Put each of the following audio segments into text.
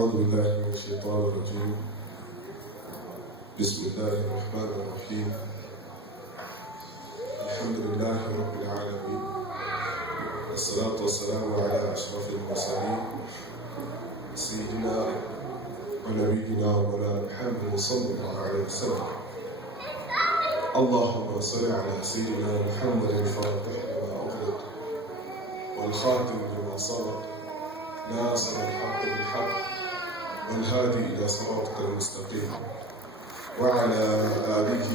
أعوذ بالله من الشيطان الرجيم. بسم الله الرحمن الرحيم. الحمد لله رب العالمين، والصلاة والسلام على أشرف المرسلين سيدنا ونبينا ومولانا محمد صلى الله عليه وسلم. اللهم صل على سيدنا محمد الفاتح لما أغلق والخاتم لما سبق ناصر الحق بالحق والهادي إلى صراطك المستقيم وعلى آله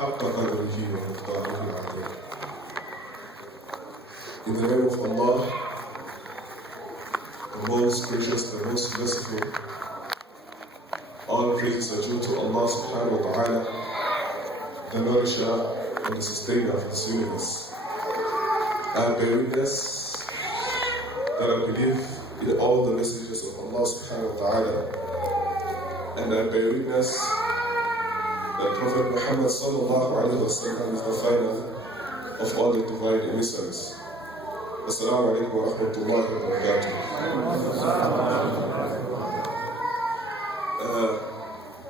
حق قدره ومقداره العظيم. In the name of Allah, the most gracious, the most merciful, all praises are due to Allah subhanahu wa ta'ala, the nourisher and the sustainer of this universe. I bear witness that I believe in all the messages of Allah subhanahu wa ta'ala, and I bear witness that Prophet Muhammad sallallahu alayhi wa sallam is the final of all the divine emissaries. Assalamu alaikum wa rahmatullahi wa barakatuh.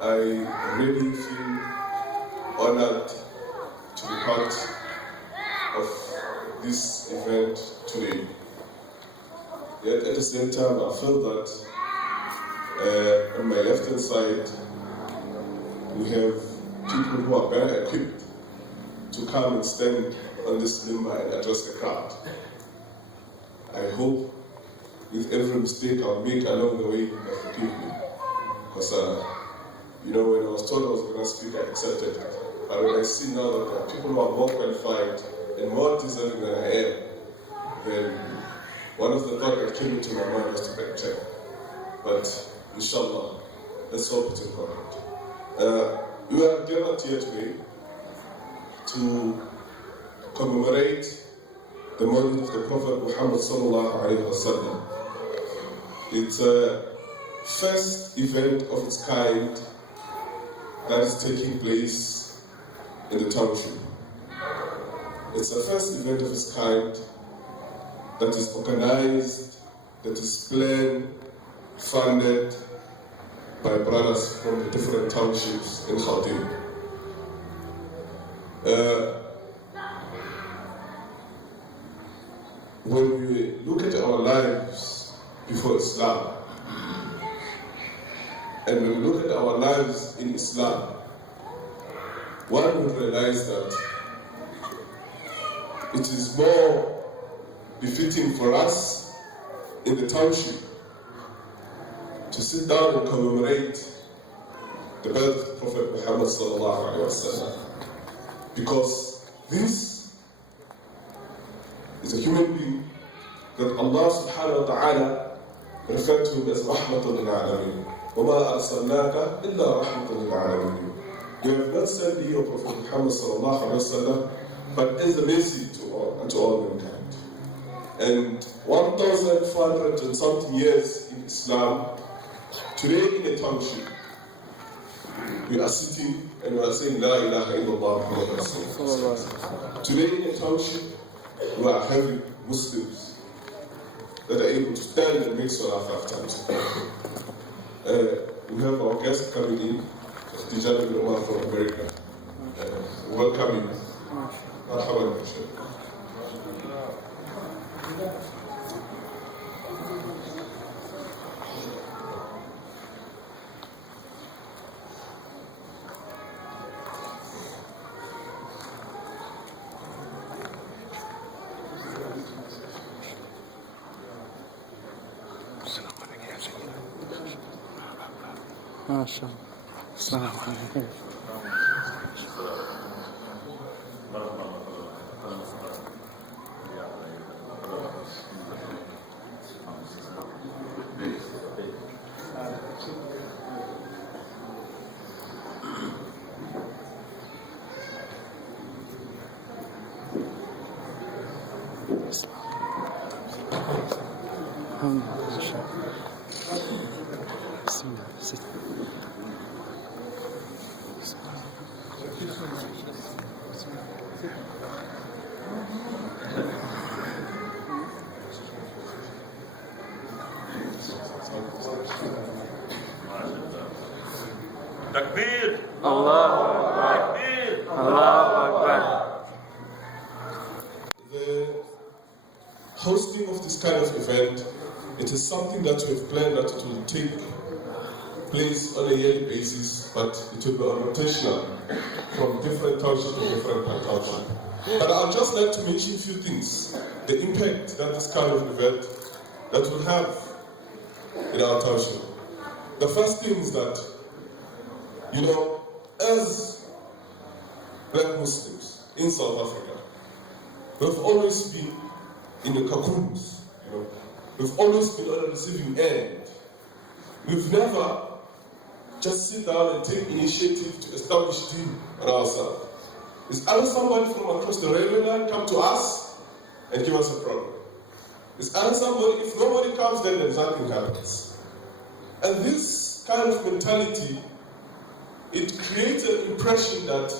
I really feel honored to be part of this event today. Yet at the same time, I feel that on my left hand side, we have people who are better equipped to come and stand on this limber and address the crowd. I hope with every mistake I'll make along the way, I forgive me. Because, when I was told I was going to speak, I accepted it. But when I see now that there are people who are more qualified and more deserving than I am, then one of the thoughts that came into my mind was to backtrack. But inshallah, let's hope it's important. We are gathered here today to commemorate the Maulid of the Prophet Muhammad sallallahu alayhi wa sallam. It's a first event of its kind that is taking place in the township. It's the first event of its kind that is organized, that is planned, funded by brothers from the different townships in Gauteng. When we look at our lives before Islam, and when we look at our lives in Islam, one would realize that it is more befitting for us in the township to sit down and commemorate the birth of the Prophet Muhammad sallallahu alaihi wasallam, because this is a human being that Allah subhanahu wa ta'ala referred to him as rahmatan lil alameen. وَمَا أَرْسَلْنَاكَ إِلَّا رَحْمَةً لِلْعَالَمِينَ. You have not sent the O Prophet Muhammad sallallahu alaihi wasallam, but as a message to all mankind. And 1,400 and something years in Islam, today in a township, we are sitting and we are saying La ilaha illallah Muhammad Rasulullah. Today in a township, we are having Muslims that are able to stand and make salah 5 times. We have our guest coming in, Dlamini Mosque from America. Welcome you. Marhaban. ما شاء الله. السلام عليكم. Takbir. Allahu Akbar. Takbir. Allahu Akbar. The hosting of this kind of event, it is something that we have planned that it will take place on a yearly basis, but it will be on rotational from different township to different township. But I'd just like to mention a few things, the impact that this kind of event that will have in our township. The first thing is that, as black Muslims in South Africa, we've always been in the cocoons, we've always been on the receiving end. We've never just sit down and take initiative to establish deen on ourselves. It's either somebody from across the railway line come to us and give us a problem. It's either somebody, if nobody comes, then nothing happens. And this kind of mentality, it creates an impression that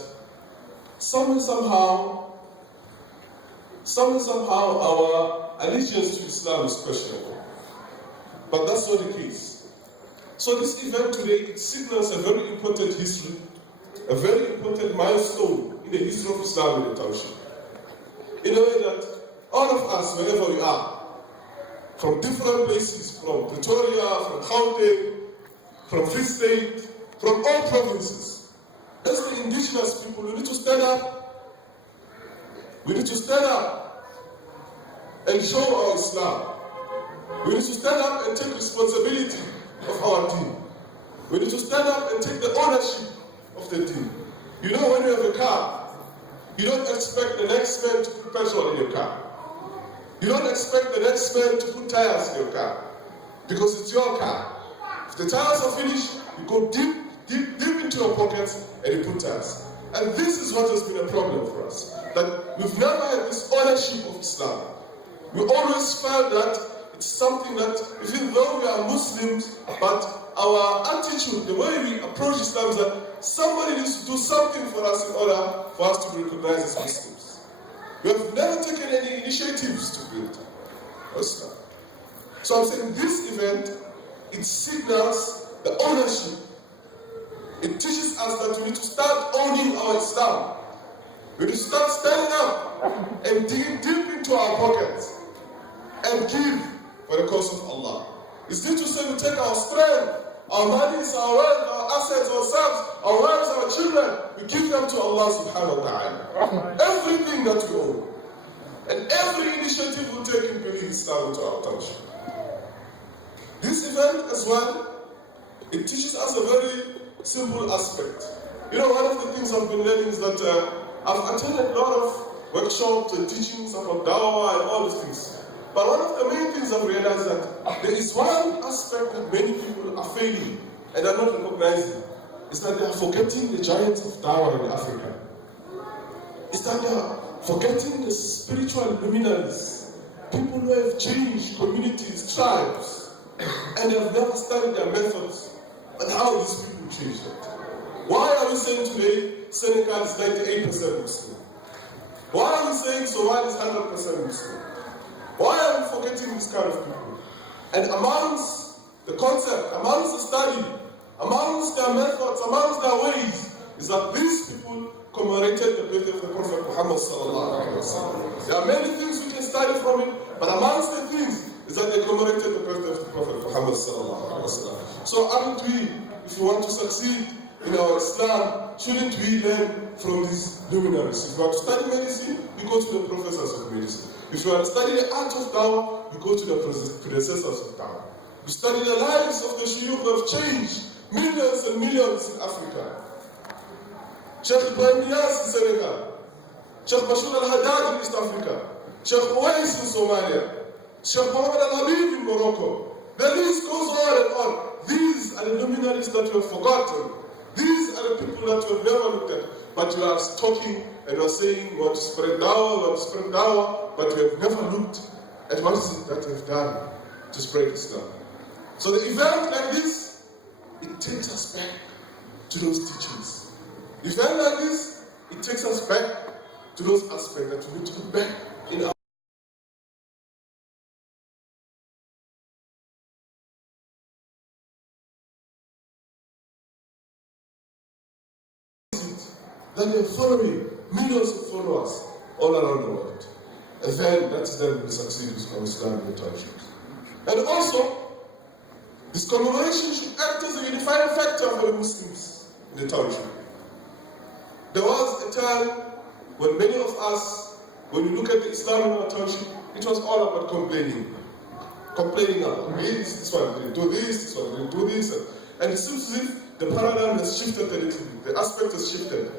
somehow our allegiance to Islam is questionable. But that's not the case. So this event today, it signals a very important history, a very important milestone in the history of Islam in the township. In a way that all of us, wherever we are, from different places, from Pretoria, from Gauteng, from Free State, from all provinces, as the indigenous people, we need to stand up. We need to stand up and show our Islam. We need to stand up and take responsibility of our deen. We need to stand up and take the ownership of the deen. When you have a car, you don't expect the next man to put petrol in your car. You don't expect the next man to put tires in your car, because it's your car. If the tires are finished, you go deep into your pockets and you put tires. And this is what has been a problem for us, that we've never had this ownership of Islam. We always felt that it's something that, even though we are Muslims, but our attitude, the way we approach Islam is that somebody needs to do something for us in order for us to be recognized as Muslims. We have never taken any initiatives to build Islam. So I'm saying this event, it signals the ownership. It teaches us that we need to start owning our Islam. We need to start standing up and digging deep into our pockets and give for the cause of Allah. It's need to say we take our strength, our monies, our wealth, our assets, ourselves, our wives, our children, we give them to Allah subhanahu wa ta'ala. Everything that we own. And every initiative we take in bringing Islam into our township. This event as well, it teaches us a very simple aspect. One of the things I've been learning is that I've attended a lot of workshops and teachings about dawah and all these things. But one of the main things I've realized that there is one aspect that many people are failing and are not recognizing. Is that they are forgetting the giants of dawah in Africa. It's that they are forgetting the spiritual luminaries, people who have changed communities, tribes, and have never studied their methods and how these people changed it. Why are we saying today Senegal is 98% Muslim? Why are we saying Somalia is 100% Muslim? Why are we forgetting this kind of people? And amongst the concept, amongst the study, amongst their methods, amongst their ways, is that these people commemorated the birth of the Prophet Muhammad sallallahu alaihi wasallam. There are many things we can study from it, but amongst the things is that they commemorated the birth of the Prophet Muhammad sallallahu alaihi wasallam. So aren't we, if we want to succeed in our Islam, shouldn't we learn from these luminaries? If you want to study medicine, you go to the professors of medicine. If you want to study the art of dawah, you go to the predecessors of dawah. You study the lives of the shuyukh who have changed millions and millions in Africa. Sheikh Ibrahim Niass in Senegal, Sheikh Bashir al-Haddad in East Africa, Sheikh Uwais in Somalia, Sheikh Mohammed al-Habib in Morocco. The list goes on and on. These are the luminaries that we have forgotten. These are the people that we have never looked at. But we are talking and we are saying we want to spread dawah, but we have never looked at what is it that we have done to spread Islam. So the event like this, it takes us back to those teachings. The event like this, it takes us back to those aspects that we need to look back in our that they're following, millions of followers all around the world. And then that's then we succeed to become Islam in the townships. And also, this commemoration should act as a unifying factor for the Muslims in the township. There was a time when many of us, when you look at the Islam in our township, it was all about complaining. Complaining about this one didn't do this one didn't do this. And it seems as if the paradigm has shifted a little bit, the aspect has shifted.